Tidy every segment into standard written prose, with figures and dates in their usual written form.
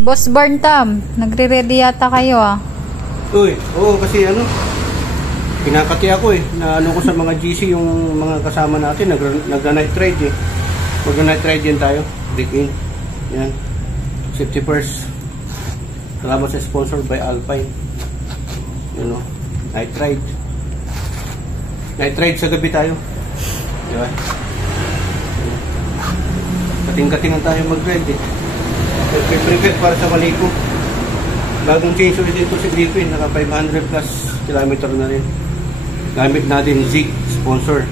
Boss Barntam, nagre-ready yata kayo ah. Uy, oo kasi ano, pinakati ako na ano ko sa mga GC yung mga kasama natin, nag-night ride Mag-night ride din tayo, break in. Yan, safety first. Salamat sa sponsor by Alpine. You know, night ride. Night ride sa gabi tayo. Diba? Kating-katingan tayo mag-ride Prepare para sa Maliko. Bagong change ulit dito si Griffin, naka 500 plus kilometer na rin. Gamit natin Zig, sponsor.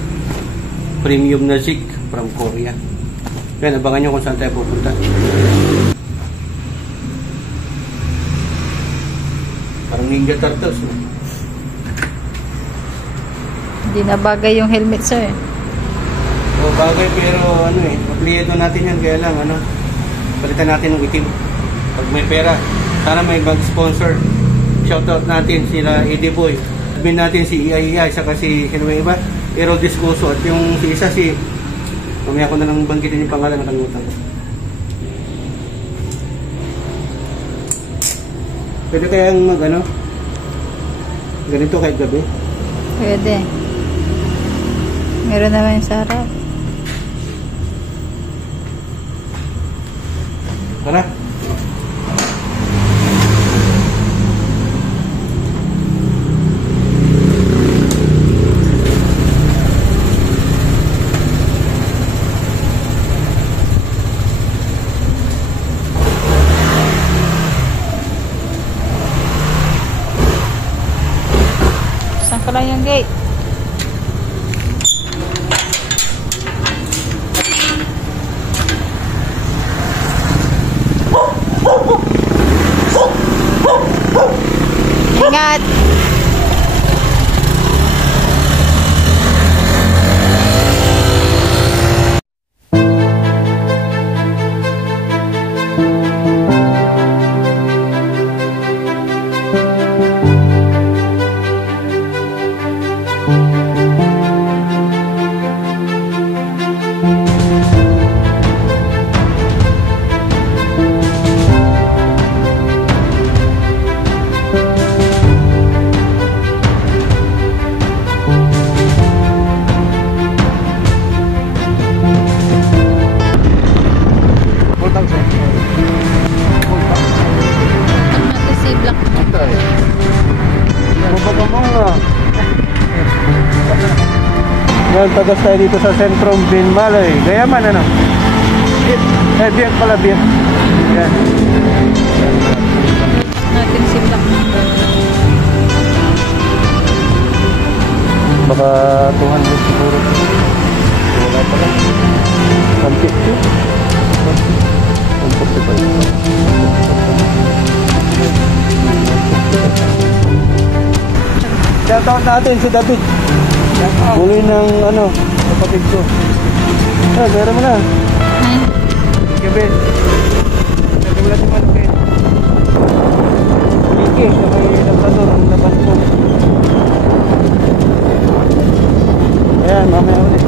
Premium na Zig from Korea. Yan, abangan nyo kung saan tayo pupunta. Parang Ninja Turtles. Hindi na bagay yung helmet, sir. O, bagay pero ano maplieto natin yan, kaya lang palitan natin ng itim. Pag may pera, sana may mag-sponsor. Shoutout natin sila Eddie Boy. Admin natin si EIEI, saka si sino may iba, Errol Discoso. At yung si isa mamaya ko na lang banggitin yung pangalan, nakalimutan ko. Pwede kayang ganito kahit gabi? Pwede. Meron naman yung sarap. Tara. Saan ka lang yung gate? Ingat! Yan, tagas tayo dito sa Sentrum Binmaloy. Gayaman Biak pala, Biak. Yan. Natin si Black. Baka 200 siguro. Wala pala. 150. 145. Shoutout natin si David. Muli ng kapatid ko. Meron mo na. Gabi. Meron mo na si Manke. Miki, na may labrador ang labas ko. Ayan, mamaya ulit.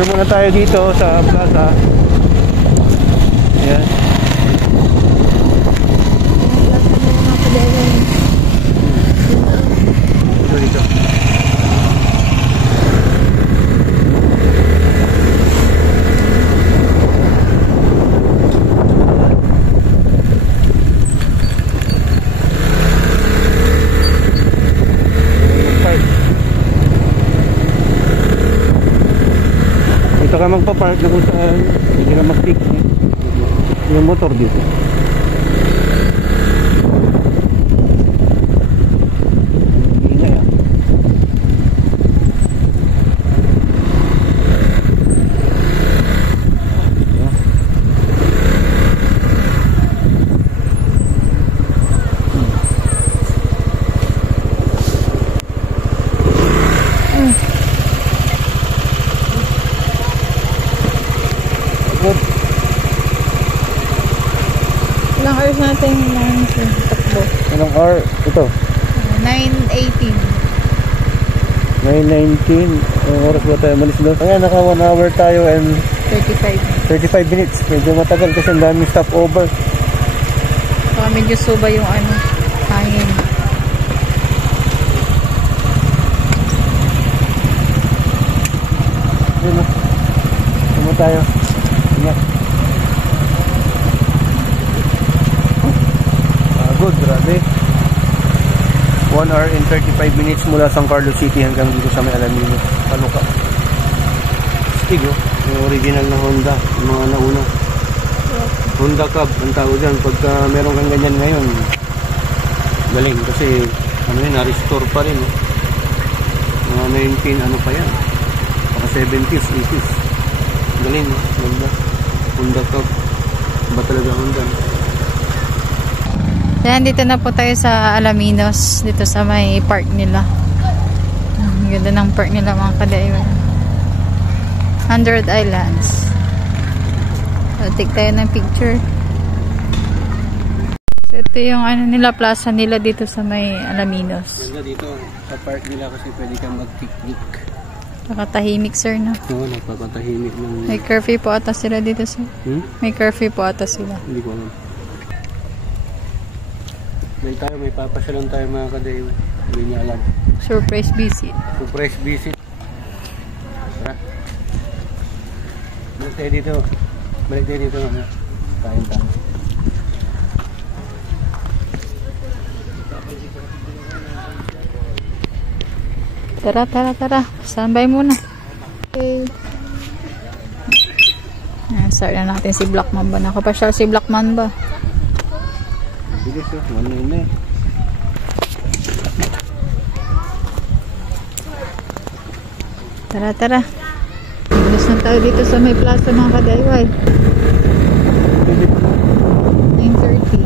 Order muna tayo dito sa plaza. Ayan. Dito. Dito ka magpa-park na kung saan hindi ka mag-picnic. Yung motor dito. Ingay ah. Ilang hours natin lang sa takbo? Anong hour? Ito. 9:18. 9:19. Anong oras ba tayo malis doon? Ayan, naka 1 hour tayo and 35. 35 minutes. Medyo matagal kasi ang daming stopover. Baka medyo suba yung hangin. Yun o. Tama tayo. Ingat. Good, grabe. 1 hour and 35 minutes mula San Carlos City hanggang dito sa may Alamino. Ano ka? Stig oh. Yung original na Honda, yung mga nauna. Honda Cab, ang tawag dyan. Pagka meron kang ganyan ngayon, galing kasi na-restore pa rin. Mga 19, ano pa yan? Para 70s, 80s. Galing, Honda. Honda Cab. Ba talaga Honda? Yan, dito na po tayo sa Alaminos. Dito sa may park nila. Ang ganda ng park nila mga kadaiwan. 100 Islands. So, take tayo ng picture. So, ito yung nila, plaza nila dito sa may Alaminos. Ganda dito sa park nila kasi pwede kang mag-picnic. Nakatahimik, sir, no? Oo, nagpapatahimik ng... May curfew po ata sila dito, sir. May curfew po ata sila. Hindi ko alam. May papasyalan tayo mga kadaiwan. Hindi niya alam. Surprise visit. Surprise visit. Tara. Balik tayo dito. Balik tayo dito. Kain tayo. Tara. Standby muna. Okay. Start na natin si Black Mamba. Nakapasyal si Black Mamba. Bilis oh. 1 minute. Tara. Bilis na tayo dito sa may plaza mga kadayway. 9:30.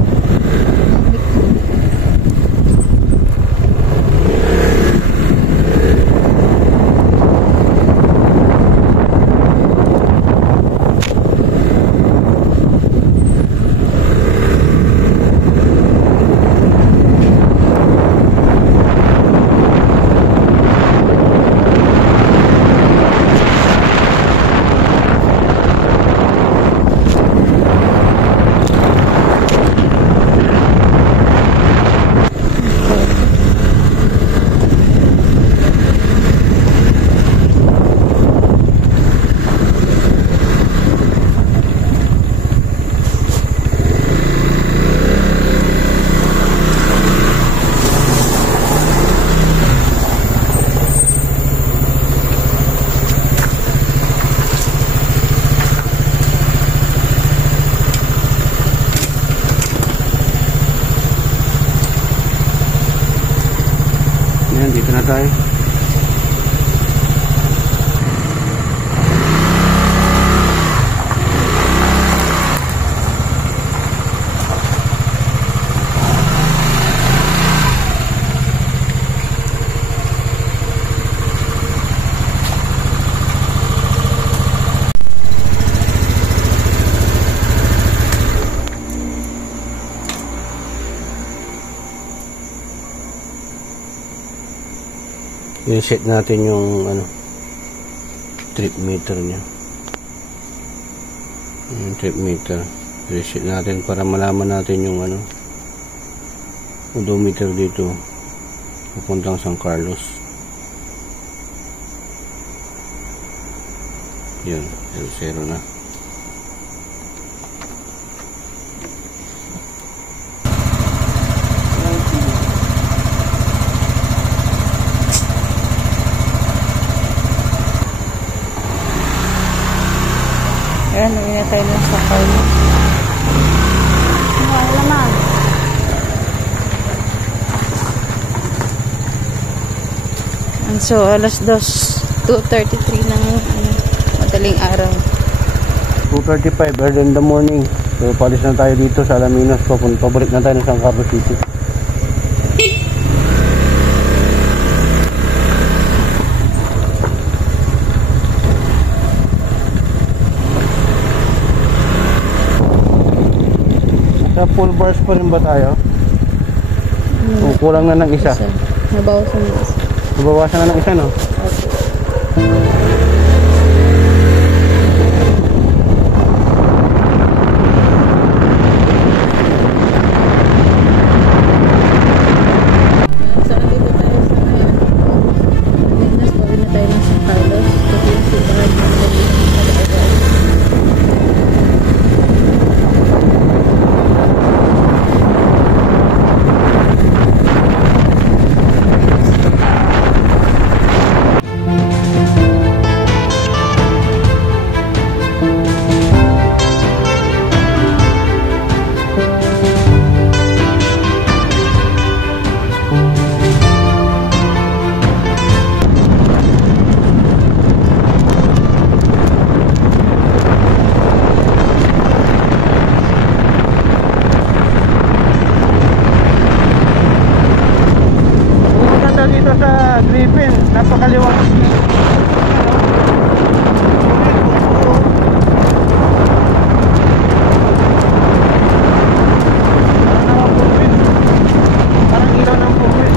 Yan, dito na tayo. I-set natin yung trip meter niya. Yung trip meter. Reset natin para malaman natin yung ano, odometer dito papuntang San Carlos. Yun, 0 na. Ayan, uwi na tayo ng San Carlos. Wala naman. And so, alas 2:33 ng madaling araw. 2:35 early in the morning. So, palis na tayo dito sa Alaminos. Pabalik na tayo ng San Carlos City. Sa full bars pa rin ba tayo? O kulang na ng isa? Nabawasan na isa. Nabawasan na ng isa, no? So, dito tayo sa Alaminos. Pagod na tayo ng San Carlos. Kasi yung simbahan ng dito sa Griffin, napakaliwang. Parang ilaw ng pupil.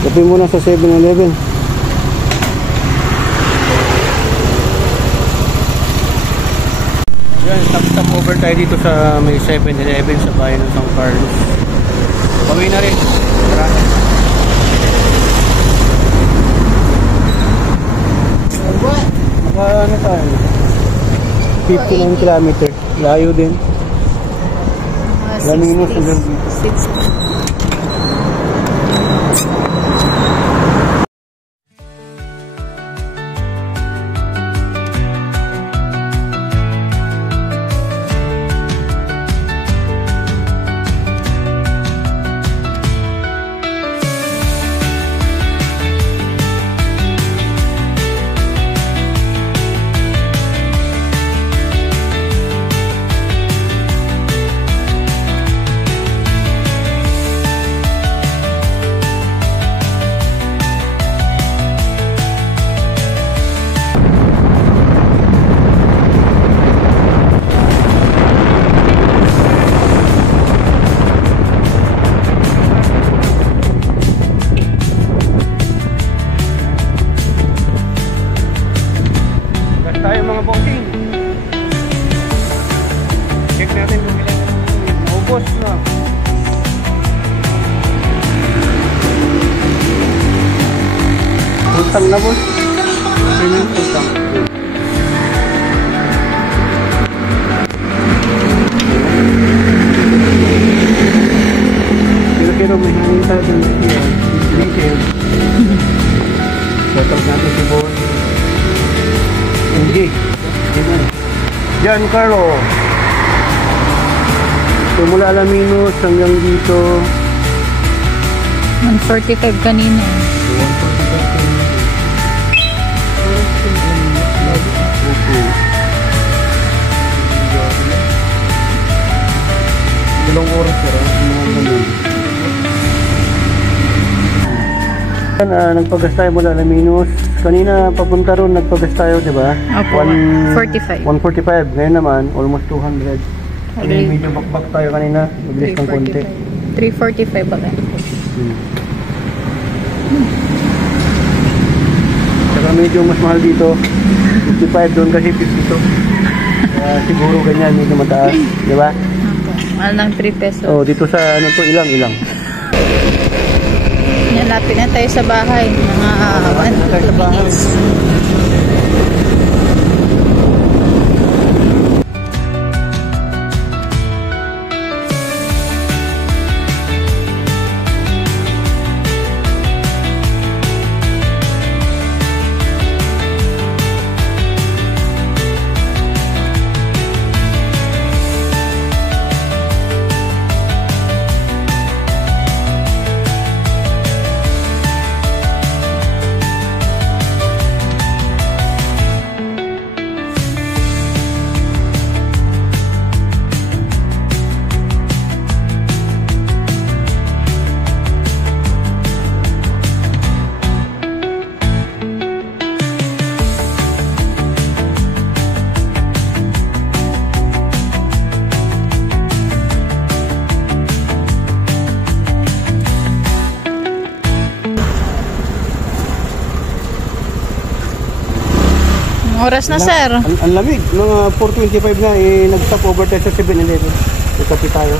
Kape muna sa 7-Eleven. Yan, stop over tayo dito sa may 7-Eleven sa bayan ng San Carlos. Pawi na rin. Marami. Maka ano tayo? 59 kilometer. Layo din. Alaminos hanggang dito. 6 Tang na boss. Swimming pool tang. Pero may hangin tayo dun. Diesel. Shoutout natin si Boy. Hindi. Giancarlo. So mula Alaminos hanggang dito. 145 kanina. Ilang oras pero nagpagas tayo mula Alaminos. Kanina papunta ron nagpagas tayo, di ba? Opo, 145. 145. Ngayon naman, almost 200. Okay. Medyo bakbak tayo kanina. Mabilis ng konti. 345 ba kayo? Saka medyo mas mahal dito. 55 doon kasi 52. Kaya siguro ganyan, medyo mataas. Di ba? Opo, mahal ng 3 pesos. Oh, dito sa ano to, ilang. Lapit na tayo sa bahay. Mga 1 minutes. Oras na, sir. Ang lamig. Mga 4:25 na, nag-stop over tayo sa 7-Eleven. Nagkapi tayo.